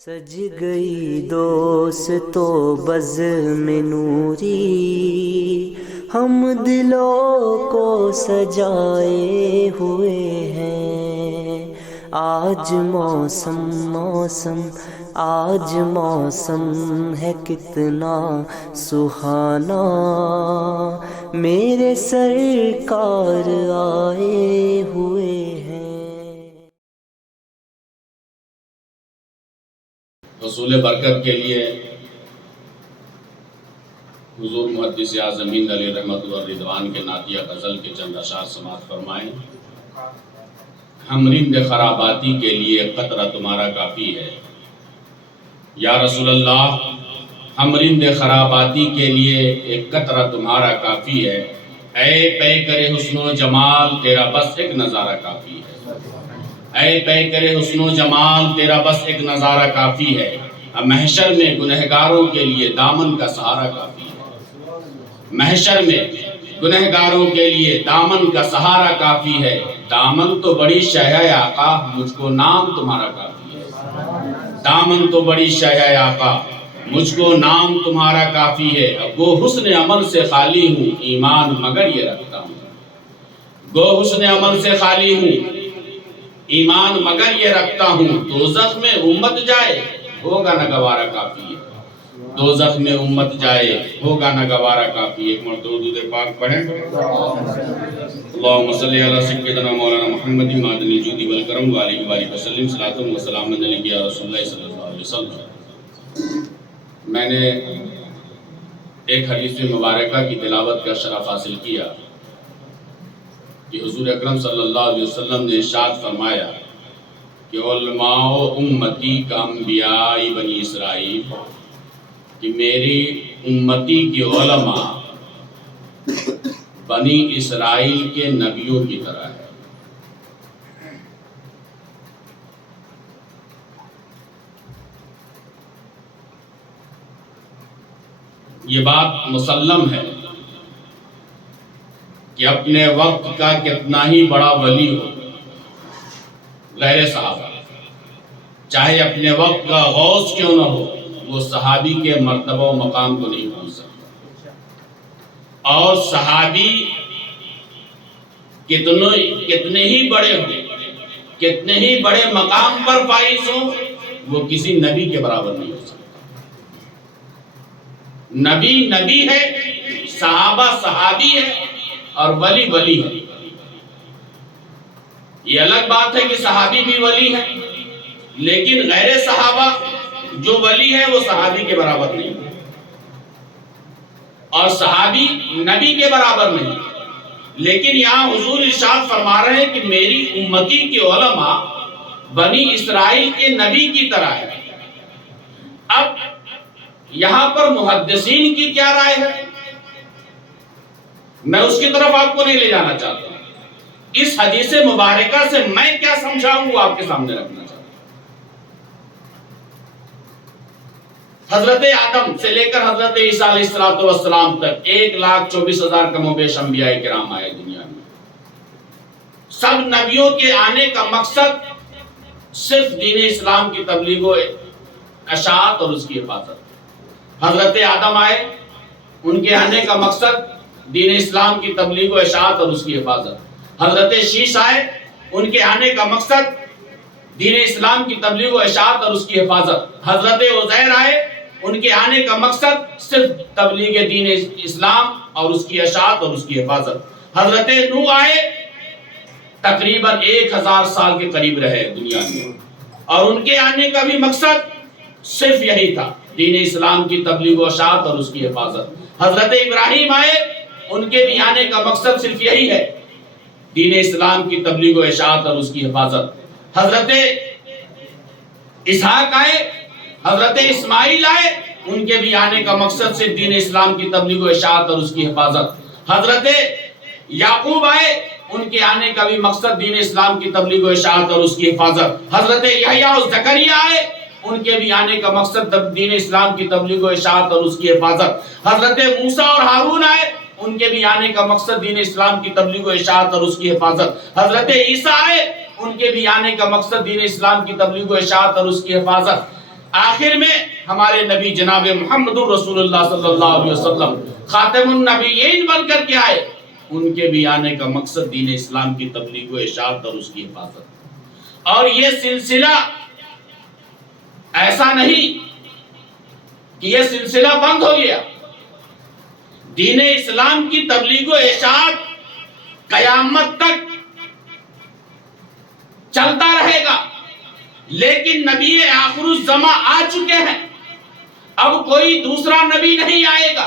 سج گئی دوستو بزم نوری، ہم دلوں کو سجائے ہوئے ہیں۔ آج موسم آج موسم ہے کتنا سہانا، میرے سرکار آئے ہوئے ہیں۔ حصول برکت کے لیے حضور محدث اعظم ہند علیہ رحمت و رضوان کے نعتیہ غزل کے چند اشعار سماعت فرمائیں۔ ہم رند خراباتی کے لیے قطرہ تمہارا کافی ہے یا رسول اللہ، ہم رند خراباتی کے لیے ایک قطرہ تمہارا کافی ہے، اے پیکر حسن و جمال تیرا بس ایک نظارہ کافی ہے، اے پیکر حسن و جمال تیرا بس ایک نظارہ کافی ہے، اب محشر میں گنہگاروں کے لیے دامن کا سہارا کافی ہے، محشر میں گنہگاروں کے لیے دامن کا سہارا کافی ہے، دامن تو بڑی شے ہے آقا مجھ کو نام تمہارا کافی ہے، دامن تو بڑی شے ہے آقا مجھ کو نام تمہارا کافی ہے، اب گو حسن عمل سے خالی ہوں ایمان مگر یہ رکھتا ہوں، گو حسن عمل سے خالی ہوں ایمان مگر یہ رکھتا ہوں، دوزخ میں امت جائے ہوگا نہ گوارا کافی ہے، دوزخ میں امت جائے ہوگا نہ گوارا کافی ہے۔ ایک مرتبہ درود پاک پڑھیں۔ اللہم صلی علی سیدنا مولانا محمد معدن الجود والکرم وآلہ وآلہ وسلم، صلاۃ و سلام علیک یا رسول اللہ صلی اللہ علیہ وسلم۔ میں نے ایک حدیث مبارکہ کی تلاوت کا شرف حاصل کیا کہ حضور اکرم صلی اللہ علیہ وسلم نے ارشاد فرمایا کہ علماء امتی کا انبیاء بنی اسرائیل، کہ میری امتی کے علماء بنی اسرائیل کے نبیوں کی طرح ہے۔ یہ بات مسلم ہے کہ اپنے وقت کا کتنا ہی بڑا ولی ہو غیر صحابہ، چاہے اپنے وقت کا غوث کیوں نہ ہو، وہ صحابی کے مرتبہ و مقام کو نہیں پہنچ سکتا، اور صحابی کتنے ہی بڑے ہوں، کتنے ہی بڑے مقام پر فائز ہوں، وہ کسی نبی کے برابر نہیں ہو سکتا۔ نبی نبی ہے، صحابہ صحابی ہے، اور ولی ولی ہے۔ یہ الگ بات ہے کہ صحابی بھی ولی ہے، لیکن غیر صحابہ جو ولی ہے وہ صحابی کے برابر نہیں ہے، اور صحابی نبی کے برابر نہیں۔ لیکن یہاں حضور ارشاد فرما رہے ہیں کہ میری امتی کے علماء بنی اسرائیل کے نبی کی طرح ہے۔ اب یہاں پر محدثین کی کیا رائے ہے، میں اس کی طرف آپ کو نہیں لے جانا چاہتا ہوں۔ اس حدیث مبارکہ سے میں کیا سمجھا ہوں وہ آپ کے سامنے رکھنا چاہتا ہوں۔ حضرت آدم سے لے کر حضرت عیسیٰ علیہ السلام تک 1,24,000 کم و بیش انبیاء کرام آئے دنیا میں۔ سب نبیوں کے آنے کا مقصد صرف دین اسلام کی تبلیغ و اشاعت اور اس کی حفاظت۔ حضرت آدم آئے، ان کے آنے کا مقصد دین اسلام کی تبلیغ و اشاعت اور اس کی حفاظت۔ حضرت شیش آئے، ان کے آنے کا مقصد دین اسلام کی تبلیغ و اشاعت اور اس کی حفاظت۔ حضرت عزیر آئے، ان کے آنے کا مقصد صرف تبلیغ دین اسلام اور اس کی اشاعت اور اس کی حفاظت۔ حضرت نوح آئے، تقریباً 1000 سال کے قریب رہے دنیا میں، اور ان کے آنے کا بھی مقصد صرف یہی تھا، دین اسلام کی تبلیغ و اشاعت اور اس کی حفاظت۔ حضرت ابراہیم آئے، ان کے بھی آنے کا مقصد صرف یہی ہے، دین اسلام کی تبلیغ و اشاعت اور اس کی حفاظت۔ حضرت اسحاق آئے، حضرت اسماعیل آئے، ان کے بھی آنے کا مقصد صرف دین اسلام کی تبلیغ و اشاعت اور اس کی حفاظت۔ حضرت یعقوب آئے، ان کے آنے کا بھی مقصد دین اسلام کی تبلیغ و اشاعت اور اس کی حفاظت۔ حضرت یحییٰ و زکریا آئے، ان کے بھی آنے کا مقصد دین اسلام کی تبلیغ و اشاعت اور اس کی حفاظت۔ حضرت موسیٰ اور ہارون آئے، ان کے بھی آنے کا مقصد دین اسلام کی تبلیغ و اشاعت اور اس کی حفاظت۔ حضرت عیسیٰ آئے، ان کے بھی آنے کا مقصد دین اسلام کی تبلیغ و اشاعت اور اس کی حفاظت۔ آخر میں ہمارے نبی جناب محمد رسول اللہ صلی اللہ علیہ وسلم خاتم النبیین بن کر کے آئے. ان کے بھی آنے کا مقصد دین اسلام کی تبلیغ و اشاعت اور اس کی حفاظت. اور یہ سلسلہ ایسا نہیں کہ یہ سلسلہ بند ہو گیا. دین اسلام کی تبلیغ و اشاعت قیامت تک چلتا رہے گا. لیکن نبی آخر الزماں آ چکے ہیں, اب کوئی دوسرا نبی نہیں آئے گا,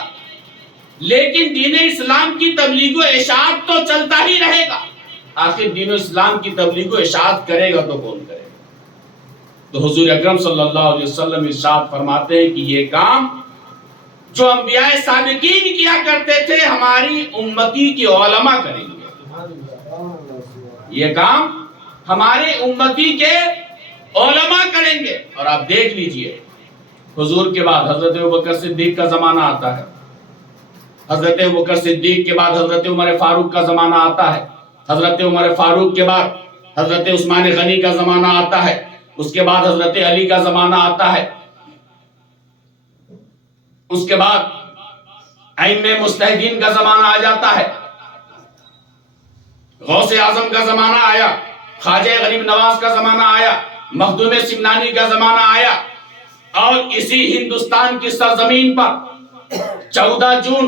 لیکن دین اسلام کی تبلیغ و اشاعت تو چلتا ہی رہے گا. آخر دین اسلام کی تبلیغ و اشاعت کرے گا تو کون کرے گا؟ تو حضور اکرم صلی اللہ علیہ وسلم ارشاد فرماتے ہیں کہ یہ کام جو انبیاء سابقین کیا کرتے تھے ہماری امتی کے علماء کریں گے. یہ کام ہمارے امتی کے علماء کریں گے. اور آپ دیکھ لیجئے, حضور کے بعد حضرت ابوبکر صدیق کا زمانہ آتا ہے, حضرت ابوبکر صدیق کے بعد حضرت عمر فاروق کا زمانہ آتا ہے, حضرت عمر فاروق کے بعد حضرت عثمان غنی کا زمانہ آتا ہے, اس کے بعد حضرت علی کا زمانہ آتا ہے, اس کے بعد ائمہ مجتہدین کا زمانہ آ جاتا ہے, غوث اعظم کا زمانہ آیا, خواجہ غریب نواز کا زمانہ آیا, مخدوم سمنانی کا زمانہ آیا. اور اسی ہندوستان کی سرزمین پر 14 جون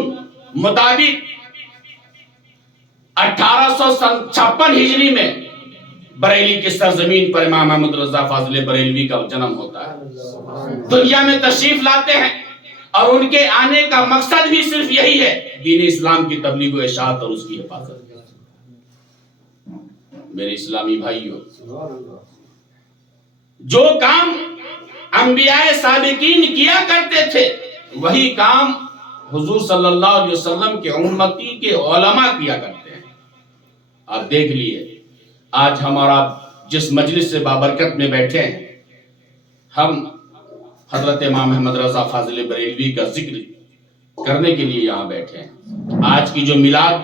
مطابق 1856 ہجری میں بریلی کی سرزمین پر امام احمد رضا فاضل بریلوی کا جنم ہوتا ہے. دنیا میں تشریف لاتے ہیں اور ان کے آنے کا مقصد بھی صرف یہی ہے, دین اسلام کی تبلیغ و اشاعت اور اس کی حفاظت. میرے اسلامی بھائیوں, جو کام انبیاء سابقین کیا کرتے تھے وہی کام حضور صلی اللہ علیہ وسلم کے امتی کے علماء کیا کرتے ہیں. آپ دیکھ لیے آج ہمارا جس مجلس سے بابرکت میں بیٹھے ہیں, ہم حضرت امام احمد رضا فاضل بریلوی کا ذکر کرنے کے لیے یہاں بیٹھے ہیں. آج کی جو میلاد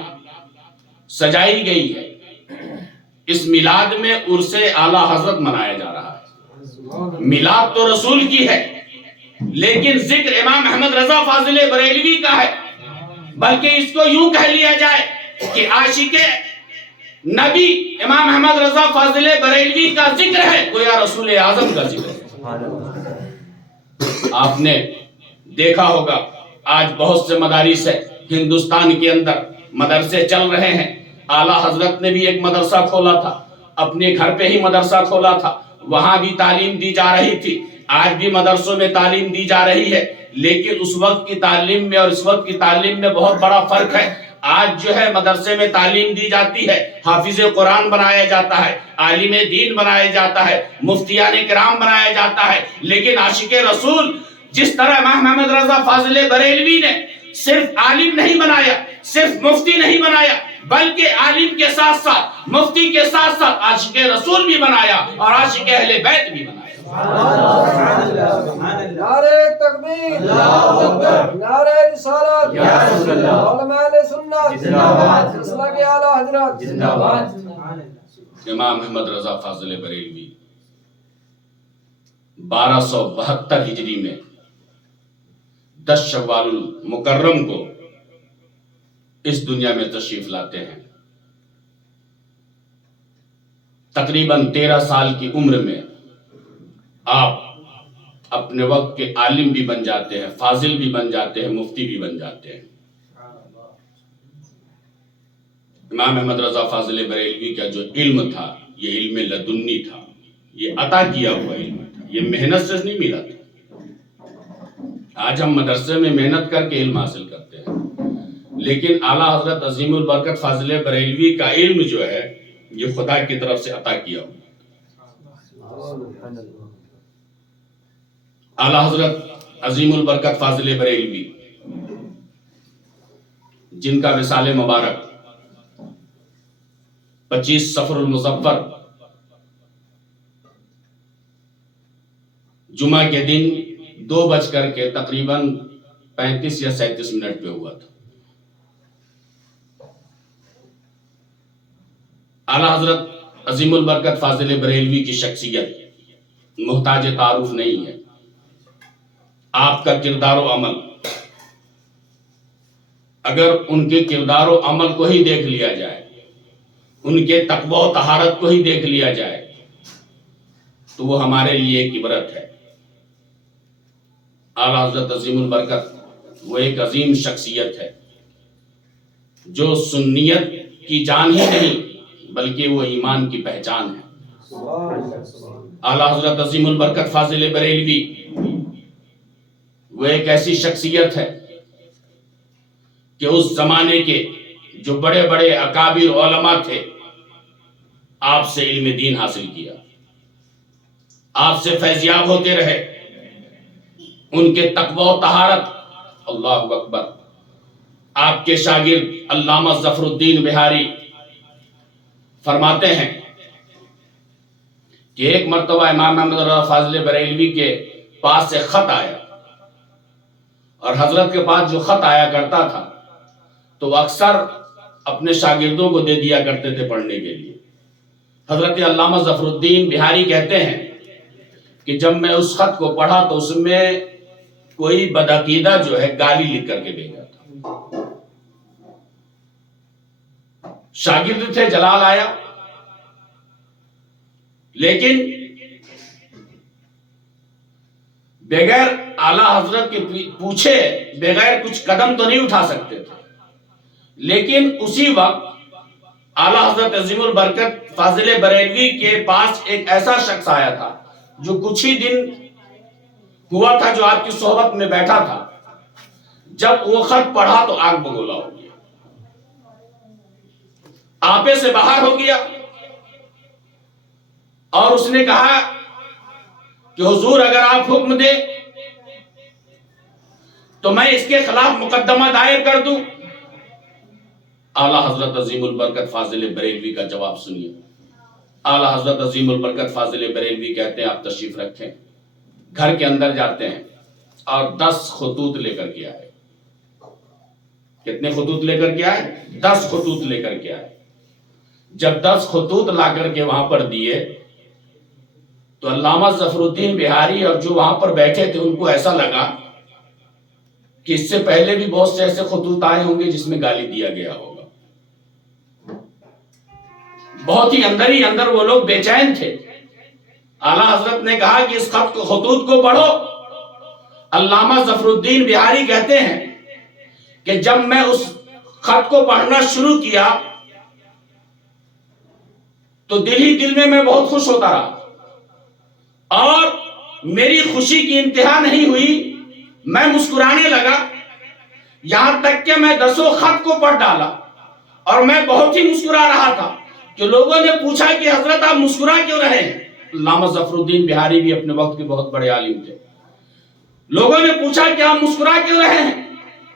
سجائی گئی ہے, اس میلاد میں عرس اعلیٰ حضرت منایا جا رہا ہے. میلاد تو رسول کی ہے, لیکن ذکر امام احمد رضا فاضل بریلوی کا ہے. بلکہ اس کو یوں کہہ لیا جائے کہ عاشق نبی امام احمد رضا فاضل بریلوی کا ذکر ہے, گویا رسول اعظم کا ذکر ہے. آپ نے دیکھا ہوگا آج بہت سے مدارس ہے ہندوستان کے اندر, مدرسے چل رہے ہیں. اعلیٰ حضرت نے بھی ایک مدرسہ کھولا تھا, اپنے گھر پہ ہی مدرسہ کھولا تھا, وہاں بھی تعلیم دی جا رہی تھی. آج بھی مدرسوں میں تعلیم دی جا رہی ہے, لیکن اس وقت کی تعلیم میں اور اس وقت کی تعلیم میں بہت بڑا فرق ہے. آج جو ہے مدرسے میں تعلیم دی جاتی ہے, حافظ قرآن بنایا جاتا ہے, عالم دین بنایا جاتا ہے, مفتیان کرام بنایا جاتا ہے. لیکن عاشق رسول جس طرح امام احمد رضا فاضل بریلوی نے صرف عالم نہیں بنایا, صرف مفتی نہیں بنایا, بلکہ عالم کے ساتھ ساتھ مفتی کے ساتھ ساتھ عاشق رسول بھی بنایا اور عاشق اہل بیت بھی بنایا. نعرہ تکبیر، اللہ اکبر، نعرہ رسالت، یا رسول اللہ، علماء اہل سنت، زندہ باد، سلسلہ کے اعلیٰ حضرت، زندہ باد. امام احمد رضا فاضل بریلوی 1272 ہجری میں 10 شوال المکرم کو اس دنیا میں تشریف لاتے ہیں. تقریباً 13 سال کی عمر میں آپ اپنے وقت کے عالم بھی بن جاتے ہیں, فاضل بھی بن جاتے ہیں, مفتی بھی بن جاتے ہیں. امام احمد رضا فاضل بریلوی کا جو علم تھا یہ علم لدنی تھا, یہ عطا کیا ہوا علم تھا, یہ محنت سے نہیں ملا تھا. آج ہم مدرسے میں محنت کر کے علم حاصل کرتے ہیں, لیکن اعلیٰ حضرت عظیم البرکت فاضل بریلوی کا علم جو ہے یہ خدا کی طرف سے عطا کیا ہوا. اعلیٰ حضرت عظیم البرکت فاضل بریلوی جن کا وصال مبارک 25 صفر المظفر جمعہ کے دن 2 بج کر کے تقریباً 35 یا 37 منٹ پہ ہوا تھا. اعلیٰ حضرت عظیم البرکت فاضل بریلوی کی شخصیت محتاج تعارف نہیں ہے. آپ کا کردار و عمل، اگر ان کے کردار و عمل کو ہی دیکھ لیا جائے، ان کے تقوی و طہارت کو ہی دیکھ لیا جائے، تو وہ ہمارے لیے ایک عبرت ہے۔ اعلیٰ حضرت عظیم البرکت وہ ایک عظیم شخصیت ہے جو سنیت کی جان ہی نہیں بلکہ وہ ایمان کی پہچان ہے۔ اعلیٰ حضرت عظیم البرکت فاضل بریلوی وہ ایک ایسی شخصیت ہے کہ اس زمانے کے جو بڑے بڑے اکابر علماء تھے، آپ سے علم دین حاصل کیا، آپ سے فیضیاب ہوتے رہے، ان کے تقوی و طہارت، اللہ اکبر۔ آپ کے شاگرد علامہ ظفر الدین بہاری فرماتے ہیں کہ ایک مرتبہ امام محمد رضا فاضل بریلوی کے پاس ایک خط آیا، اور حضرت کے پاس جو خط آیا کرتا تھا تو وہ اکثر اپنے شاگردوں کو دے دیا کرتے تھے پڑھنے کے لیے۔ حضرت علامہ ظفر الدین بہاری کہتے ہیں کہ جب میں اس خط کو پڑھا تو اس میں کوئی بدعقیدہ جو ہے گالی لکھ کر کے بھیجا تھا۔ شاگرد تھے، جلال آیا، لیکن بغیر اعلیٰ حضرت کے پوچھے بغیر کچھ قدم تو نہیں اٹھا سکتے تھے، لیکن اسی وقت اعلیٰ حضرت عظیم البرکت فاضل بریلوی کے پاس ایک ایسا شخص آیا تھا جو کچھ ہی دن ہوا تھا جو آپ کی صحبت میں بیٹھا تھا۔ جب وہ خط پڑھا تو آگ بگولا ہو گیا، آپے سے باہر ہو گیا، اور اس نے کہا کہ حضور اگر آپ حکم دے تو میں اس کے خلاف مقدمہ دائر کر دوں۔ اعلیٰ حضرت عظیم البرکت فاضل بریلوی کا جواب سنیے۔ اعلیٰ حضرت عظیم البرکت فاضل بریلوی کہتے ہیں آپ تشریف رکھیں، گھر کے اندر جاتے ہیں اور 10 خطوط لے کر کے آئے۔ کتنے خطوط لے کر کے آئے؟ 10 خطوط لے کر کے آئے۔ جب 10 خطوط لا کر کے وہاں پر دیے تو علامہ ظفر الدین بہاری اور جو وہاں پر بیٹھے تھے ان کو ایسا لگا کہ اس سے پہلے بھی بہت سے ایسے خطوط آئے ہوں گے جس میں گالی دیا گیا ہوگا۔ بہت ہی اندر وہ لوگ بے چین تھے۔ اعلیٰ حضرت نے کہا کہ اس خطوط کو پڑھو۔ علامہ ظفر الدین بہاری کہتے ہیں کہ جب میں اس خط کو پڑھنا شروع کیا تو دل ہی دل میں بہت خوش ہوتا رہا، اور میری خوشی کی انتہا نہیں ہوئی، میں مسکرانے لگا، یہاں تک کہ میں 10 خط کو پڑھ ڈالا اور میں بہت ہی مسکرا رہا تھا کہ لوگوں نے پوچھا کہ حضرت آپ مسکرا کیوں رہے ہیں؟ علامہ ظفر الدین بہاری بھی اپنے وقت کے بہت بڑے عالم تھے۔ لوگوں نے پوچھا کہ آپ مسکرا کیوں رہے ہیں،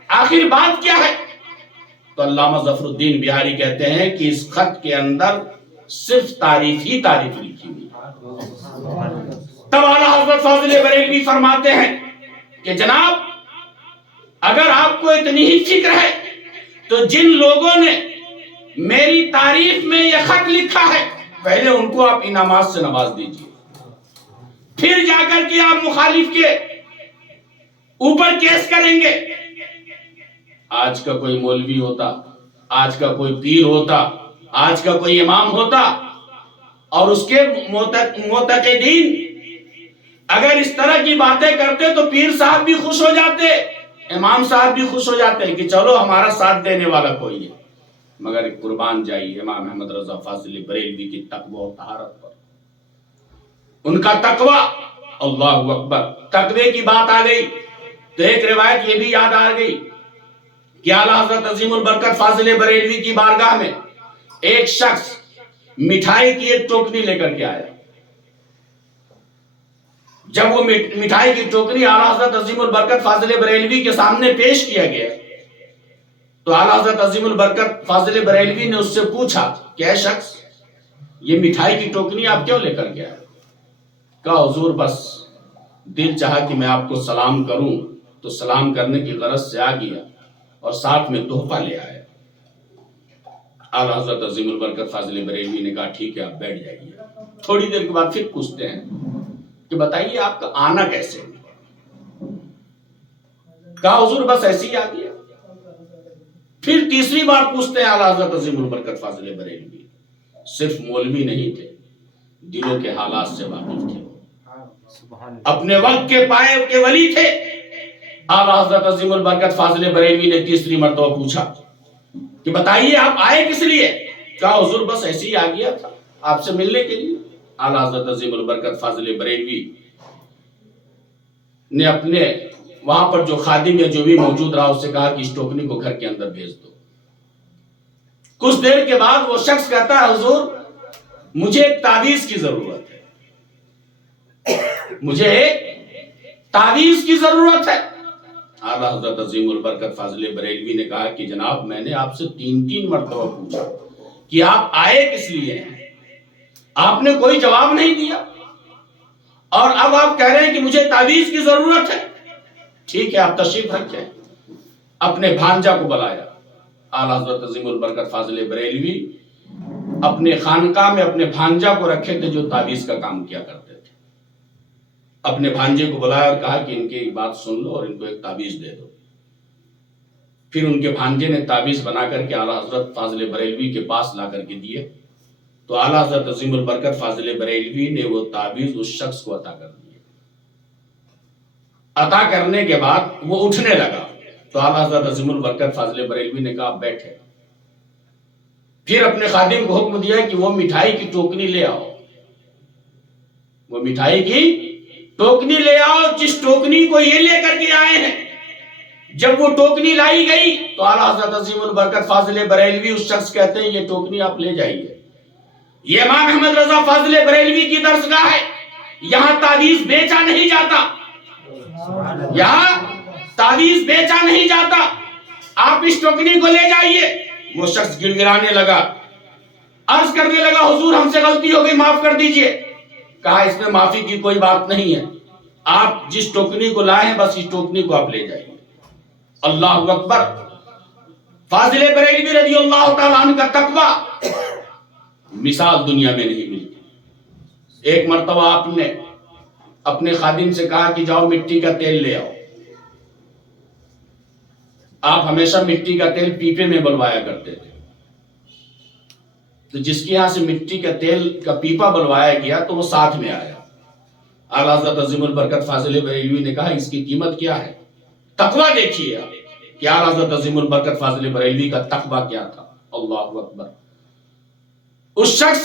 آخر بات کیا ہے؟ تو علامہ ظفر الدین بہاری کہتے ہیں کہ اس خط کے اندر صرف تعریف ہی تعریف لکھی ہوئی۔ تب اعلیٰ حضرت فاضل بریلوی فرماتے ہیں کہ جناب اگر آپ کو اتنی ہی فکر ہے تو جن لوگوں نے میری تعریف میں یہ خط لکھا ہے پہلے ان کو آپ انعامات سے نواز دیجئے، پھر جا کر کے آپ مخالف کے اوپر کیس کریں گے۔ آج کا کوئی مولوی ہوتا، آج کا کوئی پیر ہوتا، آج کا کوئی امام ہوتا اور اس کے معتقدین اگر اس طرح کی باتیں کرتے تو پیر صاحب بھی خوش ہو جاتے، امام صاحب بھی خوش ہو جاتے کہ چلو ہمارا ساتھ دینے والا کوئی ہے۔ مگر قربان جائیے امام محمد رضا فاضل بریلوی کی تقوی و طہارت پر، ان کا تقوی، اللہ اکبر۔ تقوی کی بات آ گئی تو ایک روایت یہ بھی یاد آ گئی کہ اعلیٰ حضرت عظیم البرکت فاضل بریلوی کی بارگاہ میں ایک شخص مٹھائی کی ایک ٹوکری لے کر کے آیا۔ جب وہ مٹھائی کی ٹوکری اعلیٰ حضرت عظیم البرکت فاضل بریلوی کے سامنے پیش کیا گیا تو اعلیٰ حضرت عظیم البرکت فاضل بریلوی نے اس سے پوچھا کہ اے شخص یہ مٹھائی کی ٹوکری آپ کیوں لے کر کے آئے؟ کہا حضور بس دل چاہا کہ میں آپ کو سلام کروں تو سلام کرنے کی غرض سے آ گیا اور ساتھ میں تحفہ لے آیا۔ اعلیٰ حضرت عظیم البرکت فاضل بریلوی نے کہا ٹھیک ہے آپ بیٹھ جائیے۔ تھوڑی دیر کے بعد پھر پوچھتے ہیں کہ بتائیے آپ کا آنا کیسے؟ کہا حضور بس ایسے ہی آ گیا۔ پھر تیسری بار پوچھتے ہیں اعلیٰ حضرت عظیم البرکت فاضل بریلوی، صرف مولوی نہیں تھے، دلوں کے حالات سے واقف تھے، اپنے وقت کے پائے کے ولی تھے۔ اعلیٰ حضرت عظیم البرکت فاضل بریلوی نے تیسری مرتبہ پوچھا کہ بتائیے آپ آئے کس لیے؟ کہا حضور بس ایسے ہی آ گیا تھا آپ سے ملنے کے لیے۔ اعلیٰ حضرت عظیم البرکت فاضل بریلوی نے اپنے وہاں پر جو خادم یا جو بھی موجود رہا اس سے کہا کہ اس ٹوکری کو گھر کے اندر بھیج دو۔ کچھ دیر کے بعد وہ شخص کہتا ہے حضور مجھے ایک تعویذ کی ضرورت ہے، مجھے ایک تعویذ کی ضرورت ہے۔ اعلیٰ حضرت عظیم البرکت فاضل بریلوی نے کہا کہ جناب میں نے آپ سے 3 مرتبہ پوچھا کہ آپ آئے کس لیے ہیں، آپ نے کوئی جواب نہیں دیا، اور اب آپ کہہ رہے ہیں کہ مجھے تعویذ کی ضرورت ہے۔ ٹھیک ہے آپ تشریف رکھیں۔ اپنے بھانجا کو بلایا۔ اعلیٰ حضرت عظیم البرکت فاضل بریلوی اپنے خانقاہ میں اپنے بھانجا کو رکھے تھے جو تعویذ کا کام کیا کرتے تھے۔ اپنے بھانجے کو بلایا اور کہا کہ ان کی بات سن لو اور ان کو ایک تعویذ دے دو۔ پھر ان کے بھانجے نے تعویذ بنا کر کے اعلیٰ حضرت فاضل بریلوی کے پاس لا کر کے دیے، تو اعلیٰ حضرت عظیم البرکت فاضل بریلوی نے وہ تعویذ اس شخص کو عطا کر دی۔ عطا کرنے کے بعد وہ اٹھنے لگا تو اعلیٰ حضرت عظیم البرکت فاضل بریلوی نے کہا بیٹھے۔ پھر اپنے خادم کو حکم دیا کہ وہ مٹھائی کی ٹوکری لے آؤ، وہ مٹھائی کی ٹوکری لے آؤ، جس ٹوکری کو یہ لے کر کے آئے ہیں۔ جب وہ ٹوکری لائی گئی تو اعلیٰ حضرت عظیم البرکت فاضل بریلوی اس شخص کہتے ہیں یہ ٹوکری آپ لے جائیے، یہ امام احمد رضا فاضل بریلوی کی درسگاہ ہے، یہاں تعویذ بیچا نہیں جاتا، یہاں تعویذ بیچا نہیں جاتا، آپ اس ٹوکری کو لے جائیے۔ وہ شخص گڑ گڑانے لگا، عرض کرنے لگا حضور ہم سے غلطی ہو گئی معاف کر دیجئے۔ کہا اس میں معافی کی کوئی بات نہیں ہے، آپ جس ٹوکری کو لائے ہیں بس اس ٹوکری کو آپ لے جائیے۔ اللہ اکبر۔ فاضل بریلوی رضی اللہ تعالیٰ عنہ کا تقوی مثال دنیا میں نہیں ملتی۔ ایک مرتبہ آپ نے اپنے خادم سے کہا کہ جاؤ مٹی کا تیل لے آؤ۔ آپ ہمیشہ مٹی کا تیل پیپے میں بلوایا کرتے تھے، تو جس کے یہاں سے مٹی کا تیل کا پیپا بلوایا گیا تو وہ ساتھ میں آیا۔ اعلیٰ حضرت عظیم البرکت فاضل بریلوی نے کہا اس کی قیمت کیا ہے؟ تقوی دیکھیے آپ کہ اعلیٰ حضرت عظیم البرکت فاضل بریلوی کا تقوی کیا تھا۔ اللہ اکبر۔ اس شخص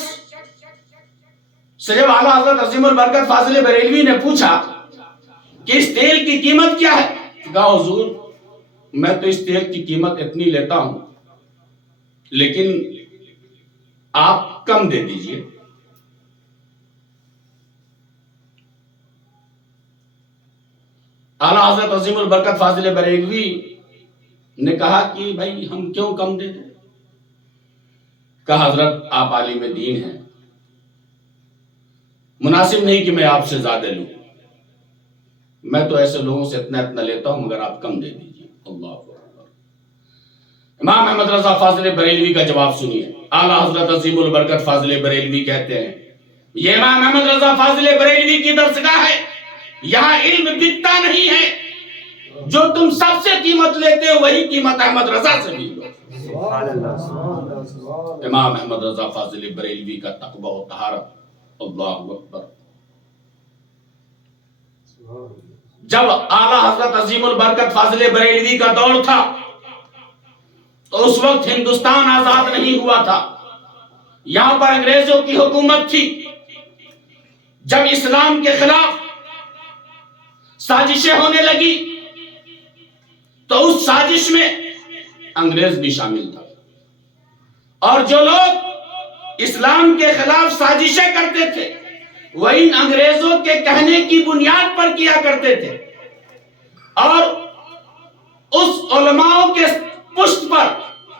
سے جب اعلیٰ حضرت عظیم البرکت فاضل بریلوی نے پوچھا کہ اس تیل کی قیمت کیا ہے، کہا حضور میں تو اس تیل کی قیمت اتنی لیتا ہوں لیکن آپ کم دے دیجئے۔ اعلیٰ حضرت عظیم البرکت فاضل بریلوی نے کہا کہ بھائی ہم کیوں کم دے دیں؟ کہا حضرت آپ عالم دین ہیں، مناسب نہیں کہ میں آپ سے زیادہ لوں، میں تو ایسے لوگوں سے اتنا لیتا ہوں مگر آپ کم دے دیجئے۔ اللہ اکبر۔ امام احمد رضا فاضل بریلوی کا جواب سنیے۔ اعلیٰ حضرت عظیم البرکت فاضل بریلوی کہتے ہیں یہ امام احمد رضا فاضل بریلوی کی درسگاہ ہے، یہاں علم بکتا نہیں ہے، جو تم سب سے قیمت لیتے ہو وہی قیمت احمد رضا سے بھی لو۔ امام احمد رضا فاضل بریلوی کا تقوی و طہارت۔ اللہ اکبر۔ جب اعلیٰ حضرت عظیم البرکت فاضل بریلوی کا دور تھا تو اس وقت ہندوستان آزاد نہیں ہوا تھا، یہاں پر انگریزوں کی حکومت تھی۔ جب اسلام کے خلاف سازشیں ہونے لگی تو اس سازش میں انگریز بھی شامل تھا، اور جو لوگ اسلام کے خلاف سازشیں کرتے تھے وہ ان انگریزوں کے کہنے کی بنیاد پر کیا کرتے تھے، اور اس علماء کے پشت پر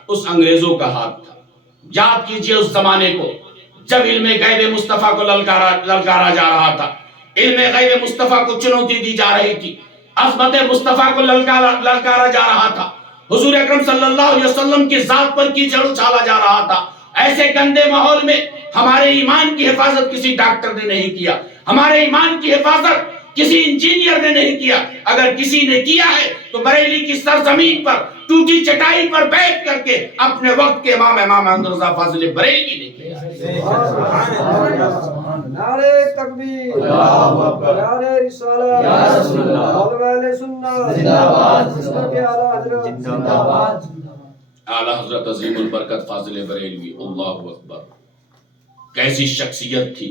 اس انگریزوں کا ہاتھ تھا۔ یاد کیجئے اس زمانے کو جب علم غیب مصطفیٰ کو للکارا جا رہا تھا، علم غیب مصطفیٰ کو چنوتی دی جا رہی تھی، عظمت مصطفیٰ کو للکارا جا رہا تھا، حضور اکرم صلی اللہ علیہ وسلم کی ذات پر کیچڑ اچھالا جا رہا تھا۔ ایسے گندے ماحول میں ہمارے ایمان کی حفاظت کسی ڈاکٹر نے نہیں کیا، ہمارے ایمان کی حفاظت کسی انجینئر نے نہیں کیا، اگر کسی نے کیا ہے تو بریلی کی سرزمین پر ٹوٹی چٹائی پر بیٹھ کر کے اپنے وقت کے امام محمد رضا فاضل بریلوی لے کے آئے۔ نعرہ تکبیر، نعرہ رسالت، علماء اہل سنت زندہ باد، مسلک اعلیٰ حضرت زندہ باد، اعلیٰ حضرت عظیم البرکت فاضل بریلوی، اللہ اکبر، کیسی شخصیت تھی۔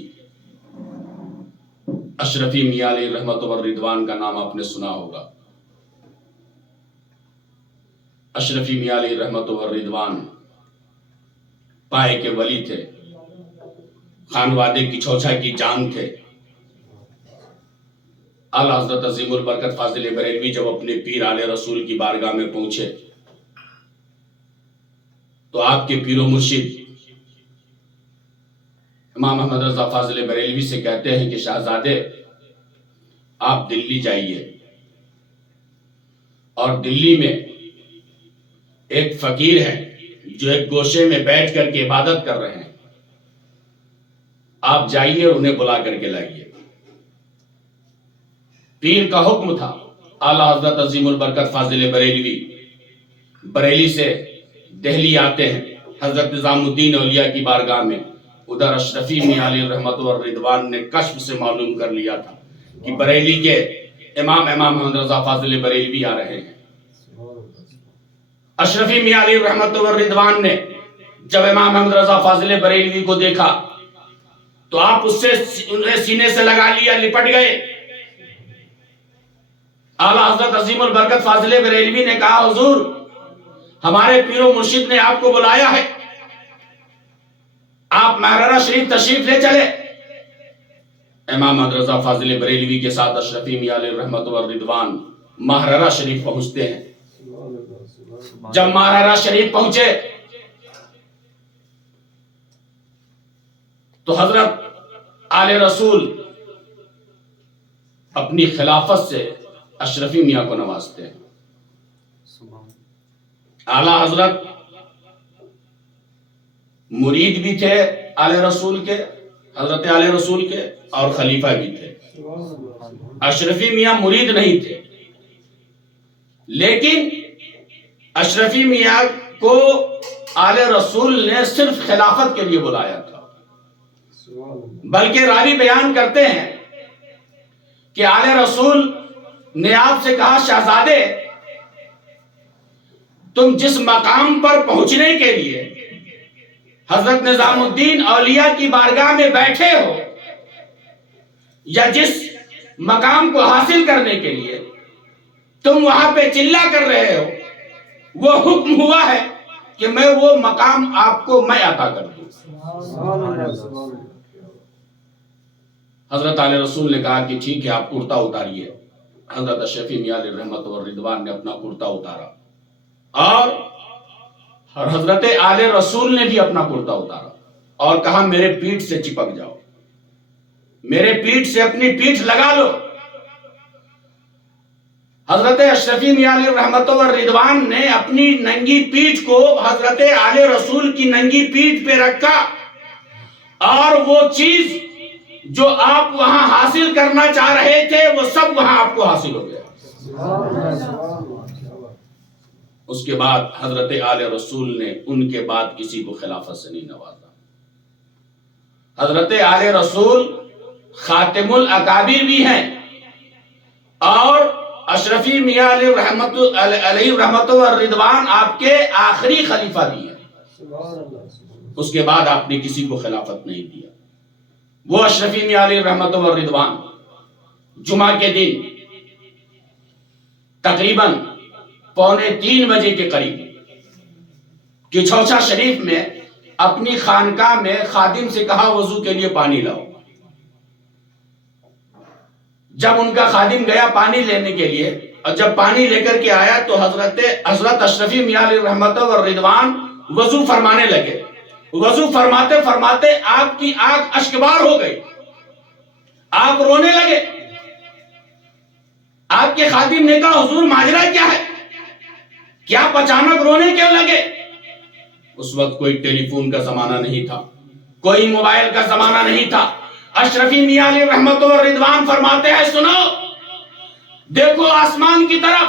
اشرفی میاں علیہ رحمت و رضوان کا نام آپ نے سنا ہوگا۔ اشرفی میاں علیہ رحمت و رضوان پائے کے ولی تھے، خانوادے کی چھوچا کی جان تھے۔ اعلیٰ حضرت عظیم البرکت فاضل بریلوی جب اپنے پیر اعلی رسول کی بارگاہ میں پہنچے تو آپ کے پیر و مرشد امام محمد رضا فاضل بریلوی سے کہتے ہیں کہ شہزادے آپ دلی جائیے اور دلی میں ایک فقیر ہے جو ایک گوشے میں بیٹھ کر کے عبادت کر رہے ہیں، آپ جائیے اور انہیں بلا کر کے لائیے۔ پیر کا حکم تھا۔ اعلیٰ حضرت عظیم البرکت فاضل بریلوی بریلی سے دہلی آتے ہیں، حضرت نظام الدین اولیاء کی بارگاہ میں۔ ادھر اشرفی میاں علیہ رحمت و رضوان نے کشف سے معلوم کر لیا تھا کہ بریلی کے امام محمد رضا فاضل بریلوی آ رہے ہیں۔ اشرفی میاں علیہ رحمت و رضوان نے جب امام محمد رضا فاضل بریلوی کو دیکھا تو آپ اس سے انہیں سینے سے لگا لیا، لپٹ گئے۔ اعلیٰ حضرت عظیم البرکت فاضل بریلوی نے کہا حضور ہمارے پیر و مرشد نے آپ کو بلایا ہے، آپ مہررہ شریف تشریف لے چلے۔ امام محمد رضا فاضل بریلوی کے ساتھ اشرفی میاں علیہ رحمت و رضوان مہررہ شریف پہنچتے ہیں۔ جب مہررہ شریف پہنچے تو حضرت آل رسول اپنی خلافت سے اشرفی میاں کو نوازتے ہیں۔ اعلیٰ حضرت مرید بھی تھے آل رسول کے، حضرت آل رسول کے، اور خلیفہ بھی تھے۔ اشرفی میاں مرید نہیں تھے، لیکن اشرفی میاں کو آل رسول نے صرف خلافت کے لیے بلایا تھا۔ بلکہ راوی بیان کرتے ہیں کہ آل رسول نے آپ سے کہا شہزادے تم جس مقام پر پہنچنے کے لیے حضرت نظام الدین اولیاء کی بارگاہ میں بیٹھے ہو یا جس مقام کو حاصل کرنے کے لیے تم وہاں پہ چلا کر رہے ہو، وہ حکم ہوا ہے کہ میں وہ مقام آپ کو میں عطا کر دوں۔ حضرت علیہ رسول نے کہا کہ ٹھیک ہے آپ کرتا اتاریے۔ حضرت اشرفی میاں علیہ رحمت و رضوان نے اپنا کرتا اتارا اور حضرت آل رسول نے بھی اپنا کرتا اتارا اور کہا میرے پیٹھ سے چپک جاؤ، میرے پیٹھ سے اپنی پیٹھ لگا لو۔ حضرت اشرفی میاں علیہ رحمت و رضوان نے اپنی ننگی پیٹھ کو حضرت آل رسول کی ننگی پیٹھ پہ رکھا اور وہ چیز جو آپ وہاں حاصل کرنا چاہ رہے تھے وہ سب وہاں آپ کو حاصل ہو گیا۔ اس کے بعد حضرت آل رسول نے ان کے بعد کسی کو خلافت سے نہیں نوازا۔ حضرت آل رسول خاتم الاکابر بھی ہیں اور اشرفی میاں علیہ رحمت و رضوان آپ کے آخری خلیفہ بھی ہیں۔ اس کے بعد آپ نے کسی کو خلافت نہیں دیا۔ وہ اشرفی میاں علیہ رحمت و رضوان جمعہ کے دن تقریباً 2:45 بجے کے قریب کہ چھوچا شریف میں اپنی خانقاہ میں خادم سے کہا وضو کے لیے پانی لاؤ۔ جب ان کا خادم گیا پانی لینے کے لیے اور جب پانی لے کر کے آیا تو حضرت اشرفی میاں علیہ رحمت و رضوان وضو فرمانے لگے۔ وضو فرماتے فرماتے آپ کی آنکھ اشکبار ہو گئی، آپ رونے لگے۔ آپ کے خادم نے کہا حضور ماجرا کیا ہے، کیا آپ اچانک رونے کیوں لگے؟ اس وقت کوئی ٹیلی فون کا زمانہ نہیں تھا، کوئی موبائل کا زمانہ نہیں تھا۔ اشرفی میاں علیہ رحمت و رضوان فرماتے ہیں سنو، دیکھو آسمان کی طرف،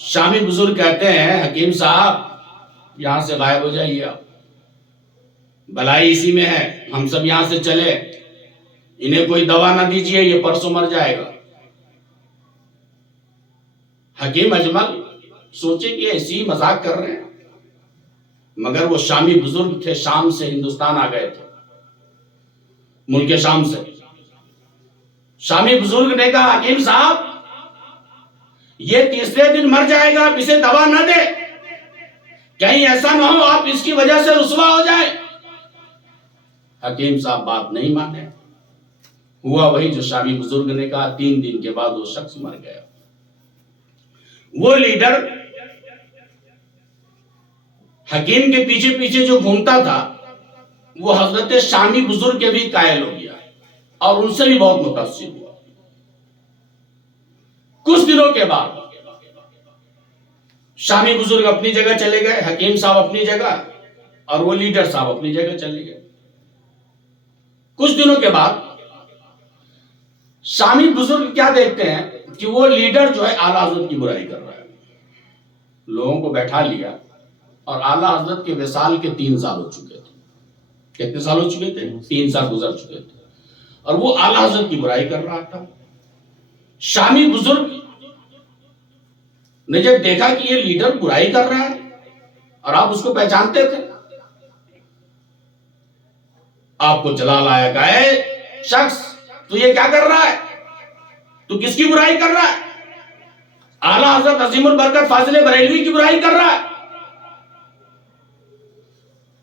شامی بزرگ کہتے ہیں حکیم صاحب یہاں سے غائب ہو جائیے آپ، بھلائی اسی میں ہے، ہم سب یہاں سے چلے، انہیں کوئی دوا نہ دیجیے، یہ پرسوں مر جائے گا۔ حکیم اجمل سوچے کہ ایسی مذاق کر رہے ہیں، مگر وہ شامی بزرگ تھے، شام سے ہندوستان آ گئے تھے، ملک شام سے۔ شامی بزرگ نے کہا حکیم صاحب یہ تیسرے دن مر جائے گا، آپ اسے دوا نہ دے، کہیں ایسا نہ ہو آپ اس کی وجہ سے رسوا ہو جائے۔ حکیم صاحب بات نہیں مانے، ہوا وہی جو شامی بزرگ نے کہا، 3 دن کے بعد وہ شخص مر گیا۔ وہ لیڈر حکیم کے پیچھے پیچھے جو گھومتا تھا وہ حضرت شامی بزرگ کے بھی قائل ہو گیا اور ان سے بھی بہت متاثر ہوا۔ کچھ دنوں کے بعد شامی بزرگ اپنی جگہ چلے گئے، حکیم صاحب اپنی جگہ اور وہ لیڈر صاحب اپنی جگہ چلے گئے۔ کچھ دنوں کے بعد شامی بزرگ کیا دیکھتے ہیں کہ وہ لیڈر جو ہے اعلیٰ حضرت کی برائی کر رہا ہے، لوگوں کو بیٹھا لیا اور اعلیٰ حضرت کے وصال کے 3 سال ہو چکے تھے۔ کتنے سال ہو چکے تھے؟ 3 سال گزر چکے تھے، اور وہ اعلیٰ حضرت کی برائی کر رہا تھا۔ شامی بزرگ نے جب دیکھا کہ یہ لیڈر برائی کر رہا ہے اور آپ اس کو پہچانتے تھے، آپ کو جلال آیا کہ اے شخص تو یہ کیا کر رہا ہے، تو کس کی برائی کر رہا ہے؟ اعلیٰ حضرت عظیم البرکت فاضل بریلوی کی برائی کر رہا ہے،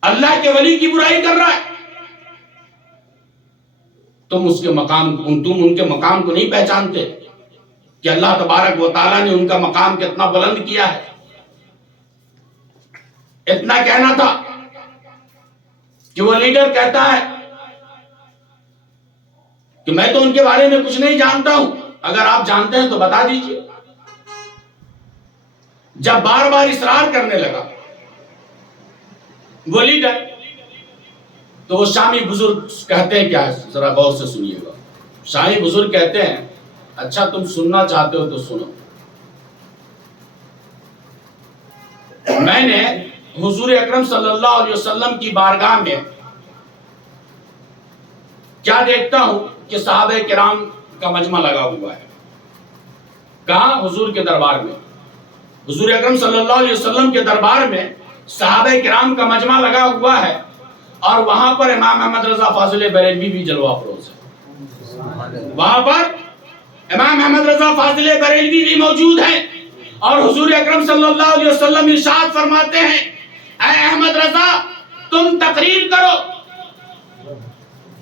اللہ کے ولی کی برائی کر رہا ہے۔ تم ان کے مقام کو نہیں پہچانتے کہ اللہ تبارک و تعالیٰ نے ان کا مقام کتنا بلند کیا ہے۔ اتنا کہنا تھا کہ وہ لیڈر کہتا ہے کہ میں تو ان کے بارے میں کچھ نہیں جانتا ہوں، اگر آپ جانتے ہیں تو بتا دیجئے۔ جب بار بار اصرار کرنے لگا وہ لیڈر، تو وہ شامی بزرگ کہتے ہیں کیا ہے، ذرا غور سے سنیے گا۔ شامی بزرگ کہتے ہیں اچھا تم سننا چاہتے ہو تو سنو۔ میں نے حضور اکرم صلی اللہ علیہ وسلم کی بارگاہ میں کیا دیکھتا ہوں کہ صحابہ کرام کا مجمع لگا ہوا ہے۔ کہاں؟ حضور کے دربار میں، حضور اکرم صلی اللہ علیہ وسلم کے دربار میں صحابہ کرام کا مجمع لگا ہوا ہے، اور وہاں پر امام احمد رضا فاضل بریلوی بھی جلوہ افروز ہے۔ وہاں پر امام احمد رضا فاضل بریلوی بھی موجود ہیں، اور حضور اکرم صلی اللہ علیہ وسلم ارشاد فرماتے ہیں اے احمد رضا تم تقریر کرو،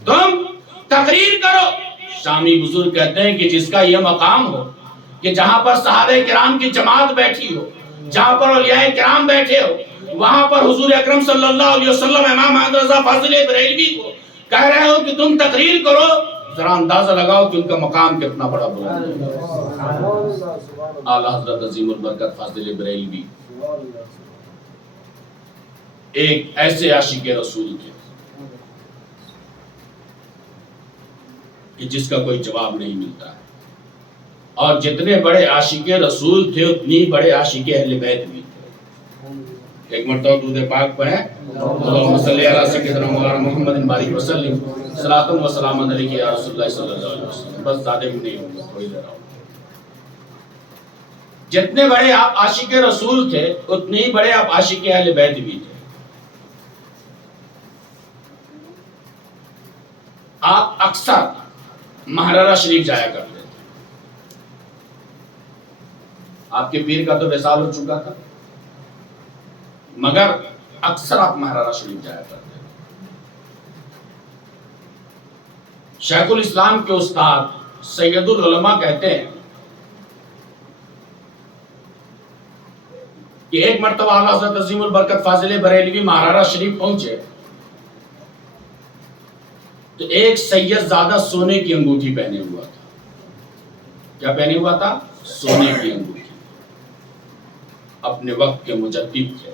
تم تقریر کرو۔ شامی بزرگ کہتے ہیں کہ جس کا یہ مقام ہو کہ جہاں پر صحابہ کرام کی جماعت بیٹھی ہو، جہاں پر اولیاء کرام بیٹھے ہو، وہاں پر حضور اکرم صلی اللہ علیہ وسلم امام احمد رضا فاضل بریلوی کو کہہ رہے ہو کہ تم تقریر کرو، ذرا اندازہ لگاؤ کہ ان کا مقام کتنا بڑا بلند ہے۔ اعلیٰ حضرت عظیم البرکت فاضل بریلوی ایک ایسے عاشق رسول تھے کہ جس کا کوئی جواب نہیں ملتا ہے، اور جتنے بڑے عاشق رسول تھے اتنی بڑے عاشق اہل بیت بھی تھے۔ ایک مرتبہ درود پاک پڑھیں، اللہم صلی علی سیدنا مولانا محمد بارک وسلم، صلاۃ و سلام علیک یا رسول اللہ صلی اللہ علیہ وسلم۔ بس زیادہ بھی نہیں ہوگا، تھوڑی دیر آؤ۔ جتنے بڑے آپ عاشق رسول تھے اتنے ہی بڑے آپ عاشق اہل بیت بھی تھے۔ آپ اکثر مہرارہ شریف جایا کرتے تھے، آپ کے پیر کا تو وصال ہو چکا تھا، مگر اکثر آپ مہرارہ شریف جایا کرتے تھے۔ شیخ الاسلام کے استاد سید العلماء کہتے ہیں کہ ایک مرتبہ اعلیٰ حضرت عظیم البرکت فاضل بریلوی مہرارہ شریف پہنچے تو ایک سید زادہ سونے کی انگوٹھی پہنے ہوا تھا۔ کیا پہنے ہوا تھا؟ سونے کی انگوٹھی۔ اپنے وقت کے مجدد تھے۔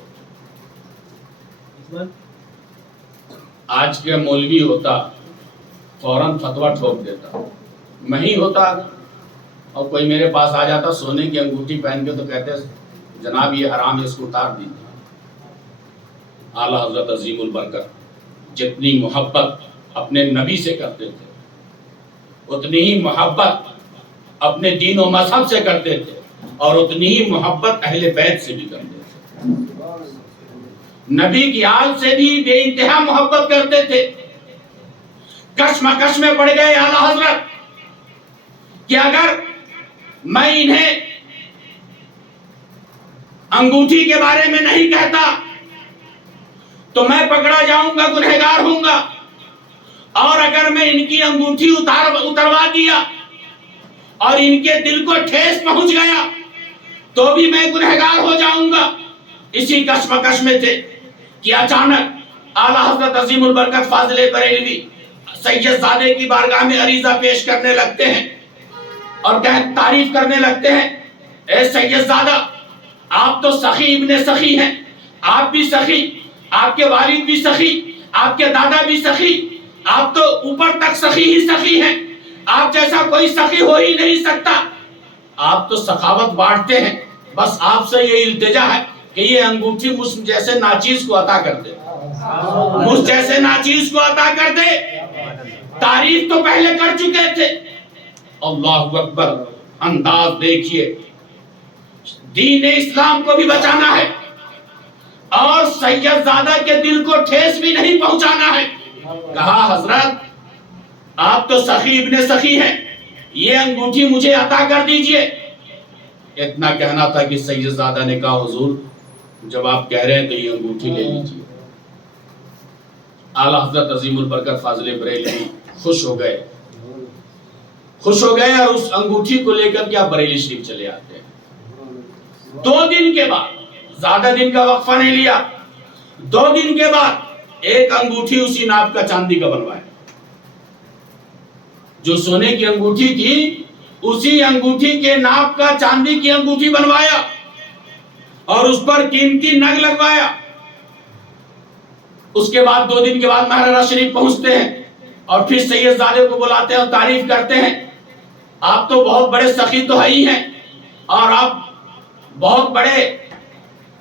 آج کے مولوی ہوتا فوراً فتویٰ ٹھوک دیتا، میں ہی ہوتا اور کوئی میرے پاس آ جاتا سونے کی انگوٹھی پہن کے تو کہتے جناب یہ حرام ہے، اس کو اتار دیجیے۔ اعلیٰ حضرت عظیم البرکت جتنی محبت اپنے نبی سے کرتے تھے اتنی ہی محبت اپنے دین و مذہب سے کرتے تھے اور اتنی ہی محبت اہل بیت سے بھی کرتے تھے۔ نبی کی آل سے بھی بے انتہا محبت کرتے تھے۔ کشمکش میں پڑ گئے اعلیٰ حضرت کہ اگر میں انہیں انگوٹھی کے بارے میں نہیں کہتا تو میں پکڑا جاؤں گا، گنہگار ہوں گا، اور اگر میں ان کی انگوٹھی اتروا دیا اور ان کے دل کو ٹھیس پہنچ گیا تو بھی میں گنہگار ہو جاؤں گا۔ اسی کشمکش میں تھے کہ اچانک اعلیٰ حضرت عظیم البرکت فاضل بریلوی سید زادے کی بارگاہ میں عریضہ پیش کرنے لگتے ہیں اور تعریف کرنے لگتے ہیں، اے سید زادہ آپ تو سخی ابن سخی ہیں، آپ بھی سخی، آپ کے والد بھی سخی، آپ کے دادا بھی سخی، آپ تو اوپر تک سخی ہی سخی ہیں، آپ جیسا کوئی سخی ہو ہی نہیں سکتا، آپ تو سخاوت بانٹتے ہیں، بس آپ سے یہ التجا ہے کہ یہ انگوٹھی مجھ جیسے ناچیز کو عطا کر دے، مجھ جیسے ناچیز کو عطا کر دے۔ تعریف تو پہلے کر چکے تھے۔ اللہ اکبر، انداز دیکھیے، دین اسلام کو بھی بچانا ہے اور سید زادہ کے دل کو ٹھیس بھی نہیں پہنچانا ہے۔ کہا حضرت آپ تو سخی ابن سخی ہیں، یہ انگوٹھی مجھے عطا کر دیجئے۔ اتنا کہنا تھا کہ سید زادہ نے کہا حضور جب آپ کہہ رہے ہیں تو یہ انگوٹھی لے لیجئے۔ اعلیٰ حضرت عظیم البرکت فاضل بریلوی خوش ہو گئے اور اس انگوٹھی کو لے کر کے آپ بریلی شریف چلے آتے ہیں۔ 2 دن کے بعد، زیادہ دن کا وقفہ نہیں لیا، 2 دن کے بعد ایک انگوٹھی اسی ناپ کا چاندی کا بنوایا۔ جو سونے کی انگوٹھی تھی اسی انگوٹھی کے ناپ کا چاندی کی انگوٹھی بنوایا اور اس پر قیمتی نگ لگوایا۔ اس کے بعد 2 دن کے بعد مہرانہ شریف پہنچتے ہیں اور پھر سید زادے کو بلاتے ہیں اور تعریف کرتے ہیں، آپ تو بہت بڑے سخی تو ہی ہیں اور آپ بہت بڑے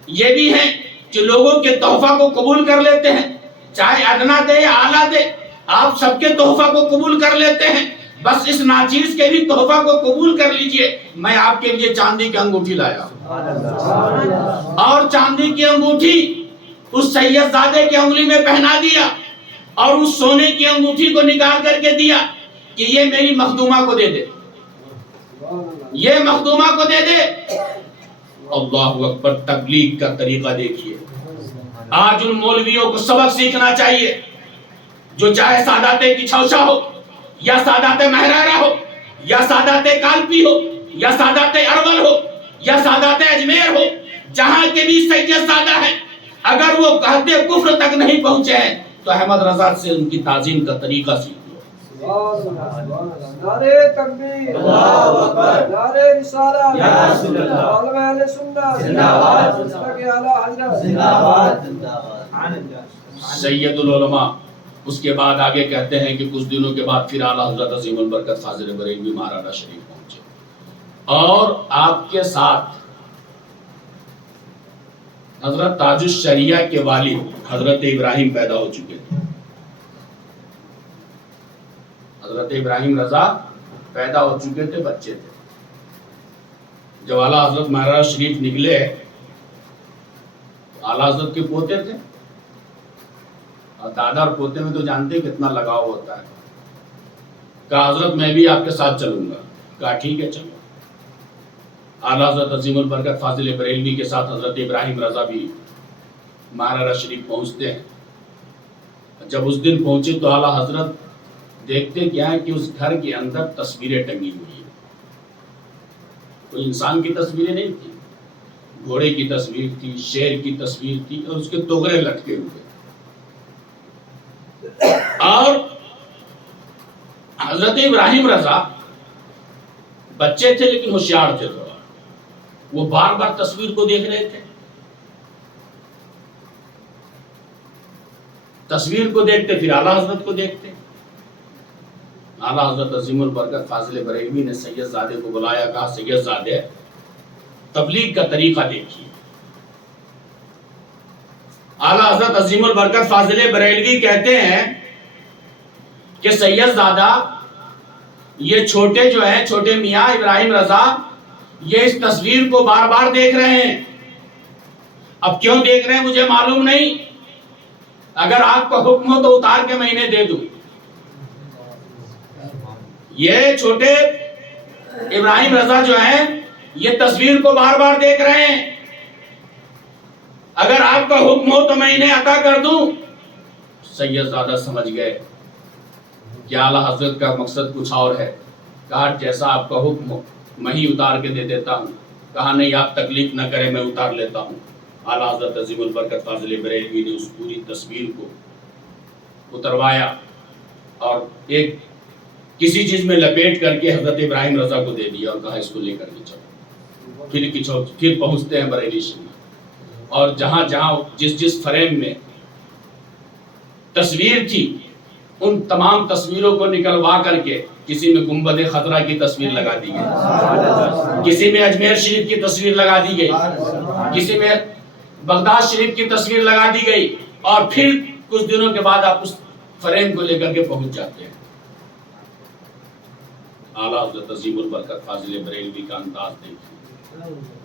یہ بھی ہیں کہ لوگوں کے تحفہ کو قبول کر لیتے ہیں، چاہے ادنا دے یا اعلیٰ دے، آپ سب کے تحفہ کو قبول کر لیتے ہیں، بس اس ناچیز کے بھی تحفہ کو قبول کر لیجئے، میں آپ کے لیے چاندی کی انگوٹھی لایا۔ اور چاندی کی انگوٹھی اس سید زادے کے انگلی میں پہنا دیا اور اس سونے کی انگوٹھی کو نکال کر کے دیا کہ یہ میری مخدومہ کو دے دے، یہ مخدومہ کو دے دے۔ اللہ اکبر، تبلیغ کا طریقہ دیکھیے۔ آج ان مولویوں کو سبق سیکھنا چاہیے جو چاہے سادات کچھوشا ہو یا سادات مہرارہ ہو یا سادات کالپی ہو یا سادات ارول ہو یا سادات اجمیر ہو، جہاں کے بھی سید زادہ ہیں، اگر وہ کہتے کفر تک نہیں پہنچے ہیں تو احمد رضا سے ان کی تعظیم کا طریقہ سیکھو۔ نعرہ تکبیر، اللہ اکبر، نعرہ رسالت، یا رسول اللہ، علماء اہل سنت زندہ باد، سلسلہ کے اعلیٰ حضرت زندہ باد۔ سید العلماء اس کے بعد آگے کہتے ہیں کہ کچھ دنوں کے بعد پھر اعلیٰ حضرت عظیم البرکت فاضل بریلوی مہرانہ شریف پہنچے اور آپ کے ساتھ حضرت تاج الشریعہ کے والد حضرت ابراہیم پیدا ہو چکے تھے۔ حضرت ابراہیم رضا پیدا ہو چکے تھے، بچے تھے۔ جب اعلیٰ حضرت مہرانہ شریف نکلے، اعلیٰ حضرت کے پوتے تھے اور دادا اور پوتے میں تو جانتے کتنا لگاؤ ہوتا ہے۔ کہا حضرت میں بھی آپ کے ساتھ چلوں گا۔ کہا ٹھیک ہے چلو۔ اعلیٰ حضرت عظیم البرکت فاضل بریلوی کے ساتھ حضرت ابراہیم رضا بھی مہرانہ شریف پہنچتے ہیں۔ جب اس دن پہنچے تو اعلیٰ حضرت دیکھتے کیا ہے کہ اس گھر کے اندر تصویریں ٹنگی ہوئی ہیں۔ کوئی انسان کی تصویریں نہیں تھی، گھوڑے کی تصویر تھی، شیر کی تصویر تھی اور اس کے توغرے لٹکے ہوئے۔ اور حضرت ابراہیم رضا بچے تھے لیکن ہوشیار تھے تھوڑا، وہ بار بار تصویر کو دیکھ رہے تھے۔ تصویر کو دیکھتے پھر اعلیٰ حضرت کو دیکھتے۔ اعلیٰ حضرت عظیم البرکت فاضل بریلوی نے سید زادے کو بلایا، کہا سید زادے تبلیغ کا طریقہ دیکھیے۔ اعلیٰ حضرت عظیم البرکت فاضل بریلوی کہتے ہیں کہ سید زادہ یہ چھوٹے جو ہیں، چھوٹے میاں ابراہیم رضا، یہ اس تصویر کو بار بار دیکھ رہے ہیں. اب کیوں دیکھ رہے ہیں مجھے معلوم نہیں. اگر آپ کا حکم ہو تو اتار کے میں انہیں دے دوں. یہ چھوٹے ابراہیم رضا جو ہیں یہ تصویر کو بار بار دیکھ رہے ہیں. اگر آپ کا حکم ہو تو میں انہیں عطا کر دوں. سید زادہ سمجھ گئے کہ اعلیٰ حضرت کا مقصد کچھ اور ہے. کہا جیسا آپ کا حکم ہو میں ہی اتار کے دے دیتا ہوں. کہا نہیں، آپ تکلیف نہ کریں، میں اتار لیتا ہوں. اعلیٰ حضرت عظیم البرکت فاضل بریلوی نے اس پوری تصویر کو اتروایا اور ایک کسی چیز میں لپیٹ کر کے حضرت ابراہیم رضا کو دے دیا اور کہا اس کو لے کر کے چلو. پھر پہنچتے ہیں بریلی شریف، اور جہاں جہاں جس فریم میں تصویر تھی ان تمام تصویروں کو نکلوا کر کے کسی میں گنبد خضرا کی تصویر لگا دی گئی، کسی میں اجمیر شریف کی تصویر لگا دی گئی، کسی میں بغداد شریف کی تصویر لگا دی گئی، اور پھر کچھ دنوں کے بعد آپ اس فریم کو لے کر کے پہنچ جاتے ہیں. اعلیٰ حضرت عظیم البرکت فاضل بریلوی کا انداز دیکھیں،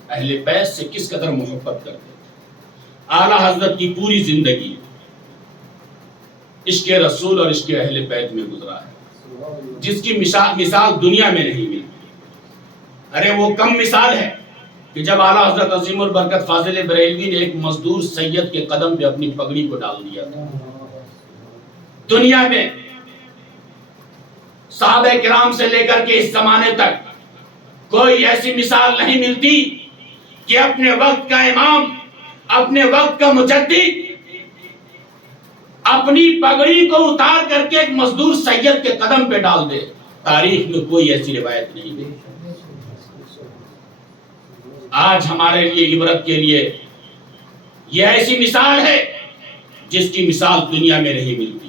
اہل بیت سے کس قدر محبت کرتے تھے. اعلیٰ حضرت کی پوری زندگی عشق رسول اور عشق اہل بیت میں گزرا ہے، جس کی مثال دنیا میں نہیں ملتی. ارے وہ کم مثال ہے کہ جب اعلیٰ حضرت عظیم البرکت فاضل بریلوی نے ایک مزدور سید کے قدم پہ اپنی پگڑی کو ڈال دیا تھا. دنیا میں صحابہ کرام سے لے کر کے اس زمانے تک کوئی ایسی مثال نہیں ملتی کہ اپنے وقت کا امام، اپنے وقت کا مجدد اپنی پگڑی کو اتار کر کے ایک مزدور سید کے قدم پہ ڈال دے. تاریخ میں کوئی ایسی روایت نہیں ہے. آج ہمارے لیے عبرت کے لیے یہ ایسی مثال ہے جس کی مثال دنیا میں نہیں ملتی.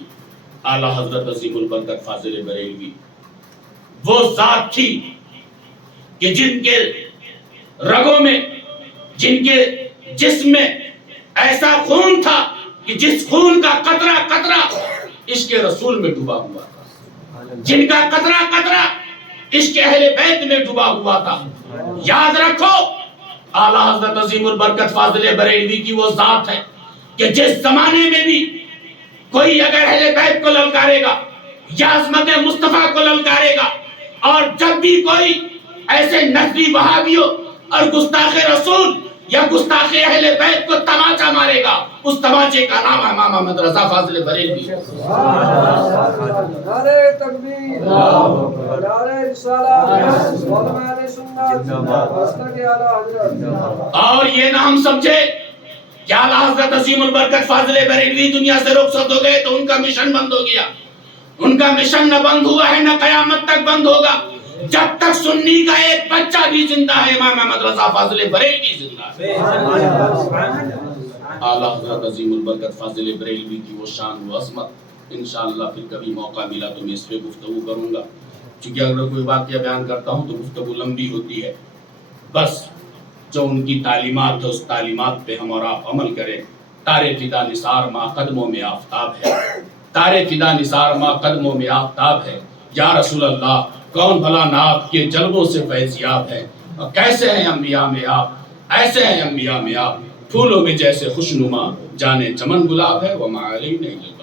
اعلیٰ حضرت عظیم البرکت فاضل بریلوی وہ ذات تھی کہ جن کے رگوں میں، جن کے جسم میں ایسا خون تھا کہ جس خون کا قطرہ قطرہ عشق رسول میں ڈوبا ہوا تھا، جن کا قطرہ قطرہ عشق اہل بیت میں ڈوبا ہوا تھا. یاد رکھو اعلیٰ حضرت عظیم البرکت فاضل بریلوی کی وہ ذات ہے کہ جس زمانے میں بھی کوئی اگر اہل بیت کو للکارے گا یا عظمت مصطفیٰ کو للکارے گا، اور جب بھی کوئی ایسے نقدی وہابیوں اور گستاخ رسول یا گستاخ اہل بیت کو تماچا مارے گا، اس تماچے کا نام امام محمد رضا فاضل بریلوی. نعرہ تکبیر، نعرہ رسالت، علماء سنت، مسلک اعلیٰ حضرت. اور یہ نہ ہم سمجھے کہ اعلیٰ حضرت عظیم البرکت فاضل بریلوی دنیا سے رخصت ہو گئے تو ان کا مشن بند ہو گیا. ان کا مشن نہ بند ہوا ہے، نہ قیامت تک بند ہوگا. جب تک سنی کا ایک بچہ بھی زندہ ہے امام محمد رضا فاضل بریلوی زندہ ہے. اعلیٰ حضرت عظیم البرکت فاضل بریلوی کی وہ شان و عظمت انشاءاللہ پھر کبھی موقع ملا تو میں اس پہ گفتگو کروں گا. چونکہ اگر کوئی واقعہ بیان کرتا ہوں تو گفتگو لمبی ہوتی ہے. بس جو ان کی تعلیمات ہے اس تعلیمات پہ ہم اور آپ عمل کریں. تارے فدا نثار ماں قدموں میں آفتاب ہے، تارے فدا نثار ماں قدموں میں آفتاب ہے. یا رسول اللہ کون بھلا نات کے جلووں سے فیضیاب ہے. اور کیسے ہیں انبیاء میں آپ، ایسے ہیں انبیاء میں آپ، پھولوں میں جیسے خوشنما جانے چمن گلاب ہے. وما علینا الا